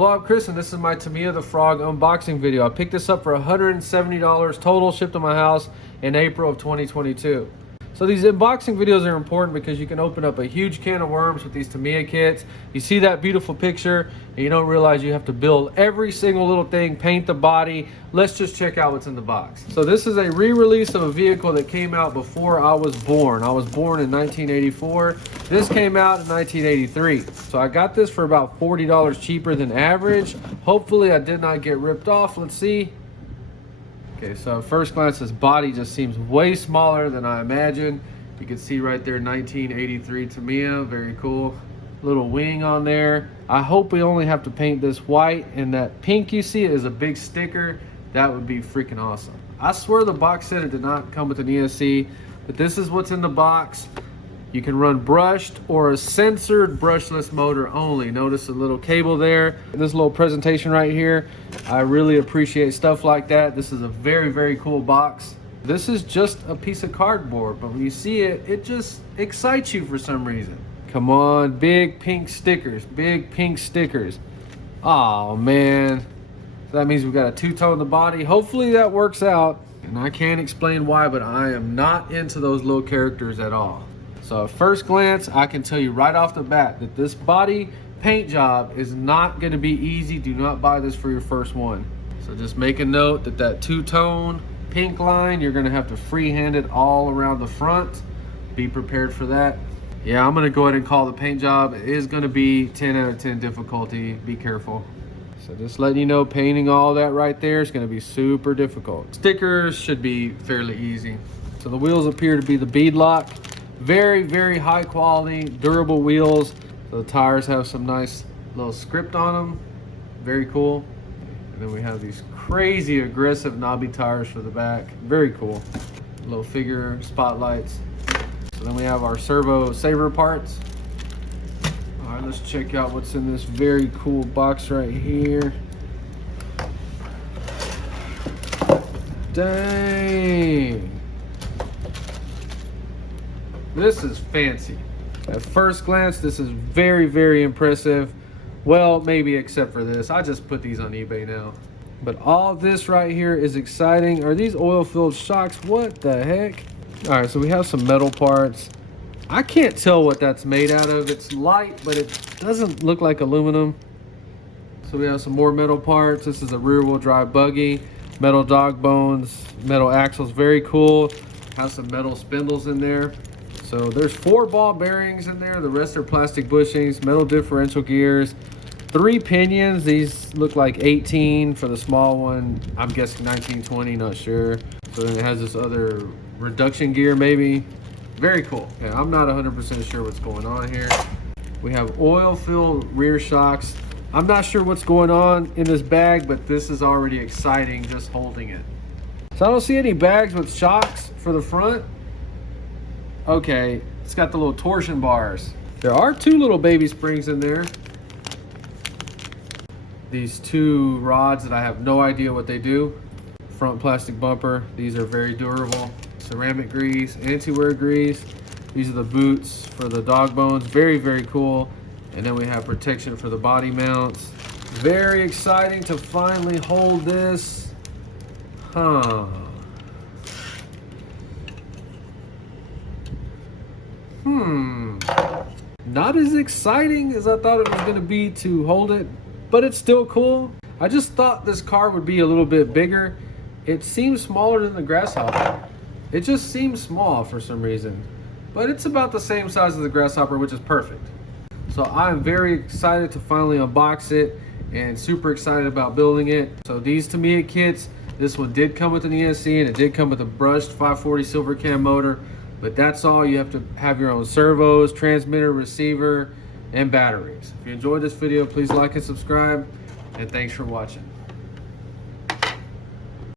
Hello, I'm Chris, and this is my Tamiya the Frog unboxing video. I picked this up for $170 total, shipped to my house in April of 2022. So these unboxing videos are important because you can open up a huge can of worms with these Tamiya kits. You see that beautiful picture, and you don't realize you have to build every single little thing, paint the body. Let's just check out what's in the box. So this is a re-release of a vehicle that came out before I was born. I was born in 1984. This came out in 1983. So I got this for about $40 cheaper than average. Hopefully I did not get ripped off. Let's see. Okay, so at first glance, this body just seems way smaller than I imagined. You can see right there, 1983 Tamiya, very cool. Little wing on there. I hope we only have to paint this white, and that pink you see is a big sticker. That would be freaking awesome. I swear the box said it did not come with an ESC, but this is what's in the box. You can run brushed or a censored brushless motor only. Notice a little cable there. This little presentation right here, I really appreciate stuff like that. This is a very, very cool box. This is just a piece of cardboard, but when you see it, it just excites you for some reason. Come on, big pink stickers, big pink stickers. Oh man, so that means we've got a two-tone in the body. Hopefully that works out. And I can't explain why, but I am not into those little characters at all. So at first glance, I can tell you right off the bat that this body paint job is not going to be easy. Do not buy this for your first one. So just make a note that that two-tone pink line, you're going to have to freehand it all around the front. Be prepared for that. Yeah, I'm going to go ahead and call the paint job. It is going to be 10 out of 10 difficulty. Be careful. So just letting you know, painting all that right there is going to be super difficult. Stickers should be fairly easy. So the wheels appear to be the bead lock. Very, very high quality, durable wheels. So the tires have some nice little script on them. Very cool. And then we have these crazy aggressive knobby tires for the back. Very cool. Little figure spotlights. So then we have our servo saver parts. All right, let's check out what's in this very cool box right here. Dang. This is fancy. At first glance, this is very, very impressive. Well, maybe except for this. I just put these on eBay now. But all this right here is exciting. Are these oil-filled shocks? What the heck? All right, so we have some metal parts. I can't tell what that's made out of. It's light, but it doesn't look like aluminum. So we have some more metal parts. This is a rear-wheel drive buggy. Metal dog bones, metal axles, very cool. Has some metal spindles in there. So there's 4 ball bearings in there. The rest are plastic bushings, metal differential gears, 3 pinions. These look like 18 for the small one. I'm guessing 19, 20, not sure. So then it has this other reduction gear maybe. Very cool. Yeah, I'm not 100% sure what's going on here. We have oil-filled rear shocks. I'm not sure what's going on in this bag, but this is already exciting just holding it. So I don't see any bags with shocks for the front. Okay, it's got the little torsion bars. There are 2 little baby springs in there. These 2 rods that I have no idea what they do. Front plastic bumper. These are very durable. Ceramic grease, anti-wear grease. These are the boots for the dog bones. Very, very cool. And then we have protection for the body mounts. Very exciting to finally hold this. Not as exciting as I thought it was going to be to hold it, but it's still cool. I just thought this car would be a little bit bigger. It seems smaller than the Grasshopper. It just seems small for some reason, but it's about the same size as the Grasshopper, which is perfect. So I'm very excited to finally unbox it and super excited about building it. So these Tamiya kits, this one did come with an ESC and it did come with a brushed 540 silver cam motor. But that's all. You have to have your own servos, transmitter, receiver, and batteries. If you enjoyed this video, please like and subscribe, and thanks for watching.